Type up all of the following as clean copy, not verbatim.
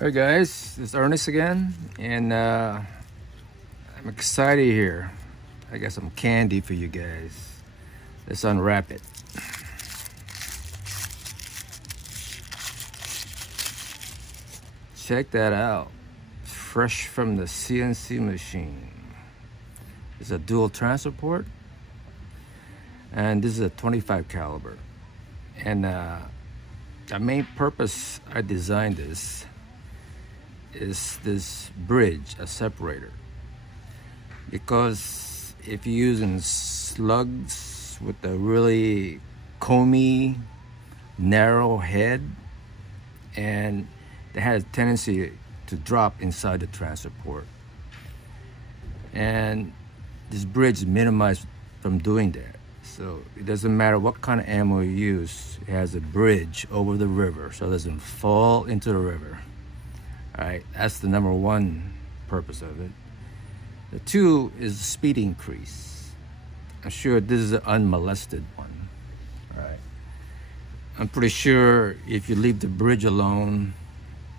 Hey guys, it's Ernest again, and I'm excited here. I got some candy for you guys. Let's unwrap it. Check that out. Fresh from the CNC machine. It's a dual transport, and this is a 25 caliber. And the main purpose I designed this is this bridge, a separator, because if you're using slugs with a really comey, narrow head, and they has a tendency to drop inside the transport, and this bridge minimizes from doing that. So it doesn't matter what kind of ammo you use, it has a bridge over the river so it doesn't fall into the river. All right, that's the number one purpose of it. The two is the speed increase. I'm sure this is an unmolested one. All right, I'm pretty sure if you leave the bridge alone,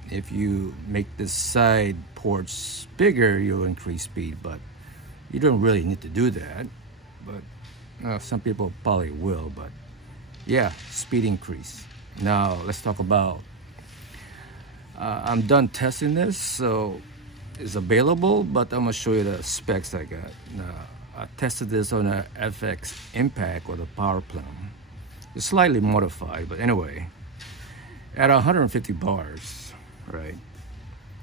if you make the side ports bigger, you'll increase speed, but you don't really need to do that. But some people probably will, but yeah, speed increase. Now let's talk about I'm done testing this, so it's available, but I'm gonna show you the specs I got. I tested this on a FX Impact or the Power Plum. It's slightly modified, but anyway, at 150 bars, right?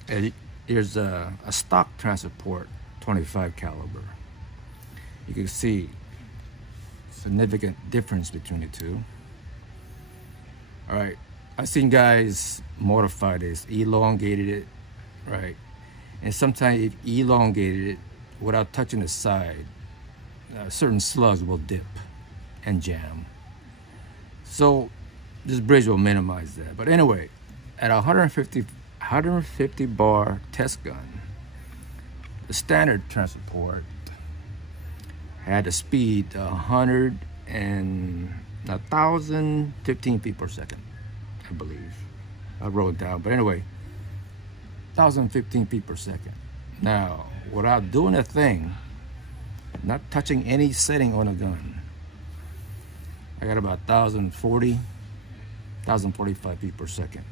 And here's a stock transport 25 caliber. You can see significant difference between the two. All right, I've seen guys modify this, elongated it, right? And sometimes if elongated it without touching the side, certain slugs will dip and jam. So this bridge will minimize that. But anyway, at 150 bar test gun, the standard transport had a speed 1,015 feet per second, I believe. I wrote it down, but anyway, 1,015 feet per second. Now, without doing a thing, not touching any setting on a gun, I got about 1,040, 1,045 feet per second.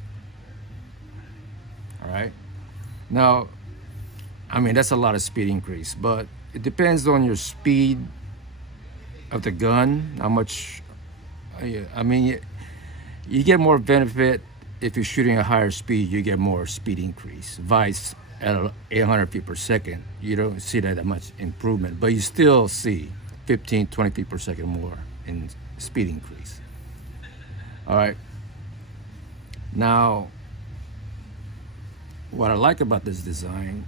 All right. Now, I mean, that's a lot of speed increase, but it depends on your speed of the gun, how much, I mean, you get more benefit if you're shooting a higher speed, you get more speed increase. Vice at 800 feet per second, you don't see that much improvement, but you still see 15, 20 feet per second more in speed increase. All right. Now, what I like about this design,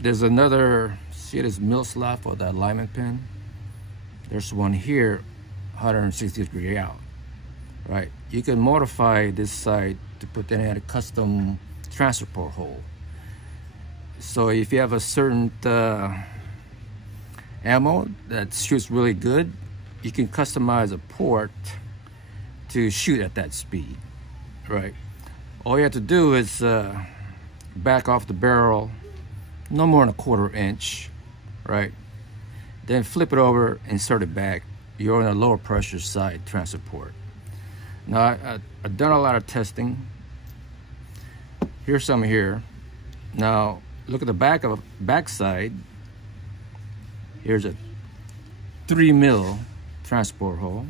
there's another, see this mill slot for the alignment pin? There's one here, 160 degree out, right? You can modify this side to put in a custom transport hole. So if you have a certain ammo that shoots really good, you can customize a port to shoot at that speed, right? All you have to do is back off the barrel no more than 1/4 inch, right? Then flip it over, insert it back. You're on a lower pressure side transport. Now, I've done a lot of testing. Here's some here. Now, look at the back side. Here's a 3 mil transport hole.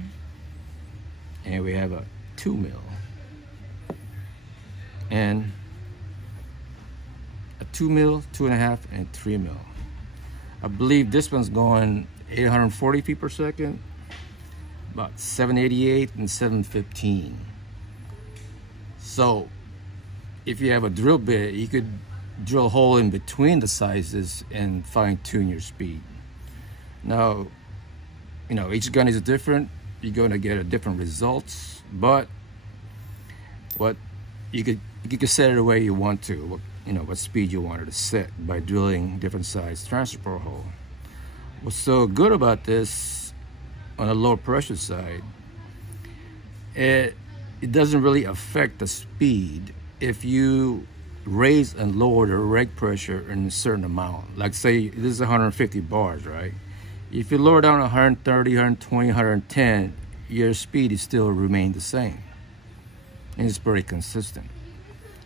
And we have a 2 mil. And a 2 mil, 2.5, and 3 mil. I believe this one's going 840 feet per second, about 788 and 715. So if you have a drill bit, you could drill a hole in between the sizes and fine tune your speed. Now, you know, each gun is different. You're going to get a different results, but what you could set it the way you want to. What speed you wanted to set by drilling different size transport hole. What's so good about this on a low pressure side, it doesn't really affect the speed if you raise and lower the reg pressure in a certain amount. Like say this is 150 bars, right? If you lower down 130, 120, 110, your speed is still remain the same. And it's pretty consistent.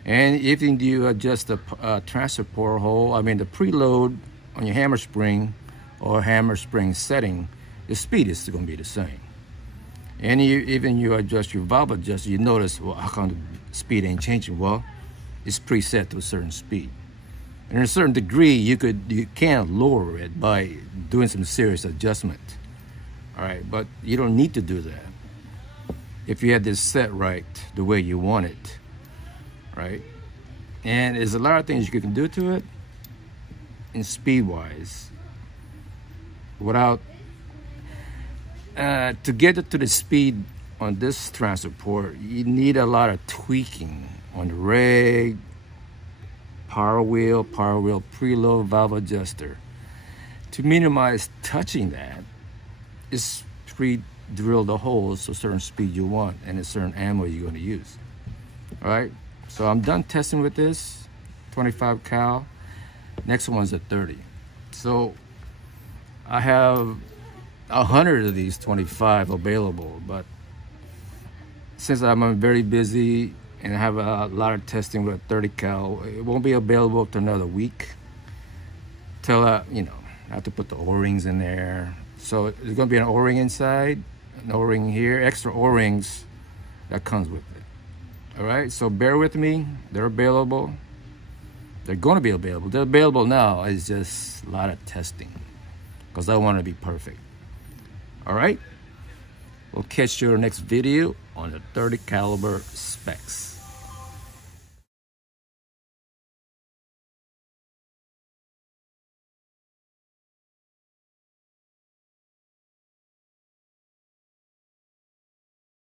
And if you adjust the transfer port hole, I mean the preload on your hammer spring or hammer spring setting, the speed is still going to be the same. And even you adjust your valve adjuster, you notice, well, how come the speed ain't changing? Well, it's preset to a certain speed. And in a certain degree, you can lower it by doing some serious adjustment. All right, but you don't need to do that if you had this set right the way you want it, right? And there's a lot of things you can do to it in speed-wise without to get it to the speed on this transfer port, you need a lot of tweaking on the reg, power wheel preload, valve adjuster. To minimize touching that, is pre-drill the holes to a certain speed you want and a certain ammo you're going to use. All right, so I'm done testing with this 25 cal. Next one's a 30. So I have 100 of these 25 available, but since I'm very busy and I have a lot of testing with a 30 cal, it won't be available to another week till I have to put the O-rings in there. So there's going to be an O-ring inside, an O-ring here, extra O-rings that comes with it. All right, so bear with me. They're available. They're going to be available. They're available now. It's just a lot of testing because I want to be perfect. All right, we'll catch you in the next video on the 30 caliber specs.